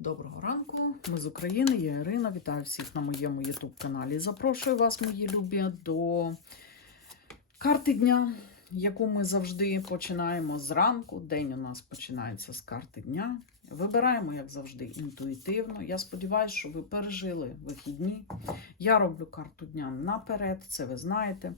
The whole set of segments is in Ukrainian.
Доброго ранку, ми з України, я Ірина. Вітаю всіх на моєму YouTube каналі. Запрошую вас, мої любі, до карти дня, яку ми завжди починаємо зранку. День у нас починається з карти дня. Вибираємо, як завжди, інтуїтивно. Я сподіваюся, що ви пережили вихідні. Я роблю карту дня наперед, це ви знаєте.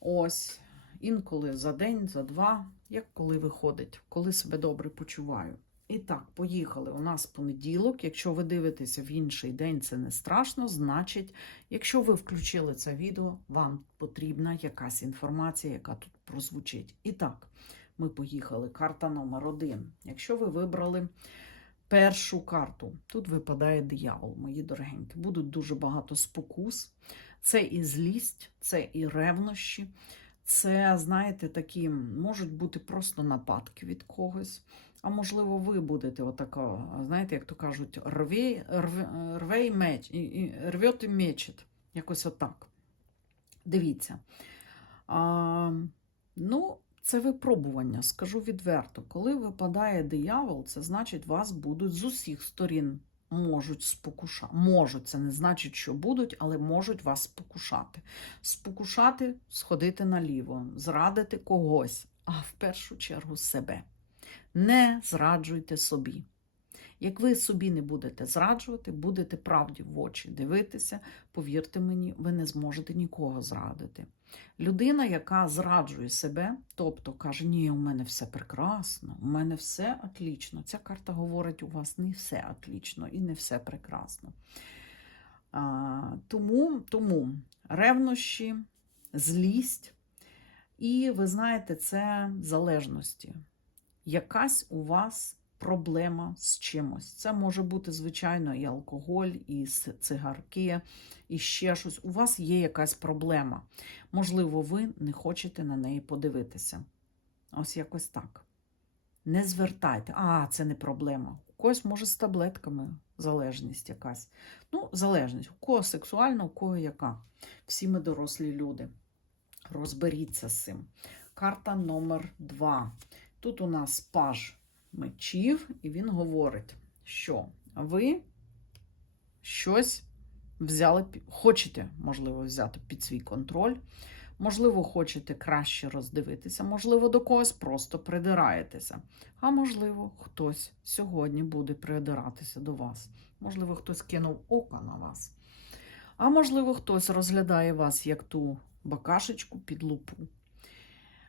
Ось інколи за день, за два, як коли виходить, коли себе добре почуваю. І так, поїхали. У нас понеділок. Якщо ви дивитеся в інший день, це не страшно. Значить, якщо ви включили це відео, вам потрібна якась інформація, яка тут прозвучить. І так, ми поїхали. Карта номер один. Якщо ви вибрали першу карту, тут випадає диявол, мої дорогенькі. Будуть дуже багато спокус. Це і злість, це і ревнощі. Це, знаєте, такі можуть бути просто нападки від когось. А можливо, ви будете отака, знаєте, як то кажуть, рве, рве, рве і меч, рвет і мечет. Якось отак. Дивіться. А, ну, це випробування, скажу відверто. Коли випадає диявол, це значить, вас будуть з усіх сторін можуть спокушати. Можуть, це не значить, що будуть, але можуть вас спокушати. Спокушати, сходити наліво, зрадити когось, а в першу чергу себе. Не зраджуйте собі. Як ви собі не будете зраджувати, будете правді в очі дивитися, повірте мені, ви не зможете нікого зрадити. Людина, яка зраджує себе, тобто каже, ні, у мене все прекрасно, у мене все отлічно. Ця карта говорить, у вас не все отлічно і не все прекрасно. А, тому, тому ревнощі, злість, і ви знаєте, це залежності. Якась у вас проблема з чимось. Це може бути, звичайно, і алкоголь, і цигарки, і ще щось. У вас є якась проблема. Можливо, ви не хочете на неї подивитися. Ось якось так. Не звертайте, а, це не проблема. У когось, може, з таблетками залежність якась. Ну, залежність. У кого сексуальна, у кого яка. Всі ми дорослі люди. Розберіться з цим. Карта номер два. Тут у нас паж мечів, і він говорить, що ви щось взяли, хочете, можливо, взяти під свій контроль, можливо, хочете краще роздивитися, можливо, до когось просто придираєтеся. А можливо, хтось сьогодні буде придиратися до вас. Можливо, хтось кинув око на вас. А можливо, хтось розглядає вас як ту бакашечку під лупу.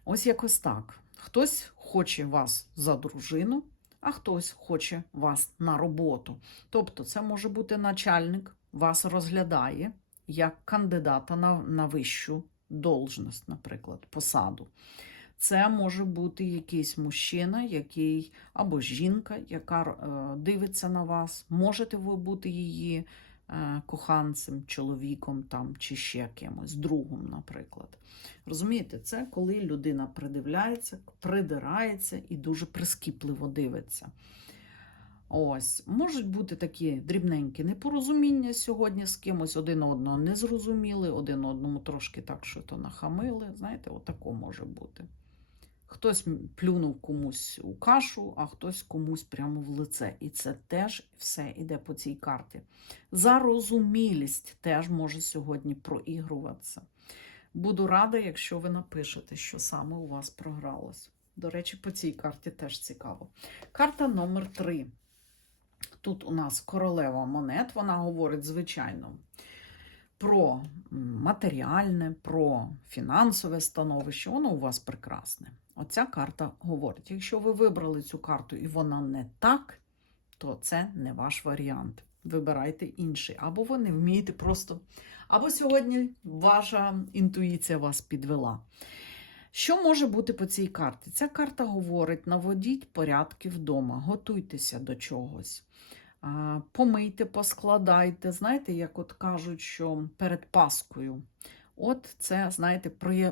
Ось якось так. Хтось хоче вас за дружину, а хтось хоче вас на роботу. Тобто, це може бути начальник, вас розглядає як кандидата на, на вищу должність, наприклад, посаду. Це може бути якийсь мужчина, який або жінка, яка е, дивиться на вас. Можете ви бути її коханцем, чоловіком там, чи ще кимось, другом, наприклад. Розумієте, це коли людина придивляється, придирається і дуже прискіпливо дивиться. Ось, можуть бути такі дрібненькі непорозуміння сьогодні з кимось, один одного не зрозуміли, один одному трошки так, що то нахамили. Знаєте, отако може бути. Хтось плюнув комусь у кашу, а хтось комусь прямо в лице. І це теж все йде по цій карті. Зарозумілість теж може сьогодні проігруватися. Буду рада, якщо ви напишете, що саме у вас програлось. До речі, по цій карті теж цікаво. Карта номер 3. Тут у нас королева монет, вона говорить, звичайно, про матеріальне, про фінансове становище. Воно у вас прекрасне. Оця карта говорить: якщо ви вибрали цю карту і вона не так, то це не ваш варіант. Вибирайте інший. Або ви не вмієте просто. Або сьогодні ваша інтуїція вас підвела. Що може бути по цій карті? Ця карта говорить: наводіть порядки вдома, готуйтеся до чогось. Помийте, поскладайте. Знаєте, як от кажуть, що перед Паскою. От це, знаєте,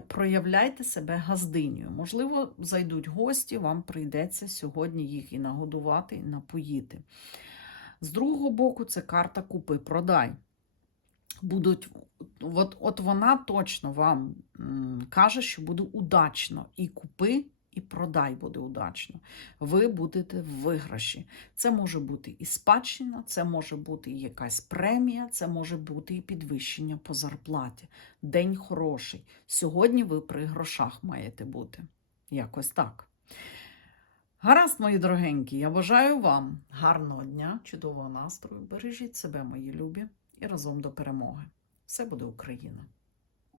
проявляйте себе газдинею. Можливо, зайдуть гості, вам прийдеться сьогодні їх і нагодувати, і напоїти. З другого боку, це карта купи-продай. Будуть, от, от вона точно вам каже, що буде удачно і купи, і продай буде удачно. Ви будете в виграші. Це може бути і спадщина, це може бути і якась премія, це може бути і підвищення по зарплаті. День хороший. Сьогодні ви при грошах маєте бути. Якось так. Гаразд, мої дорогенькі, я бажаю вам гарного дня, чудового настрою. Бережіть себе, мої любі, і разом до перемоги. Все буде Україна!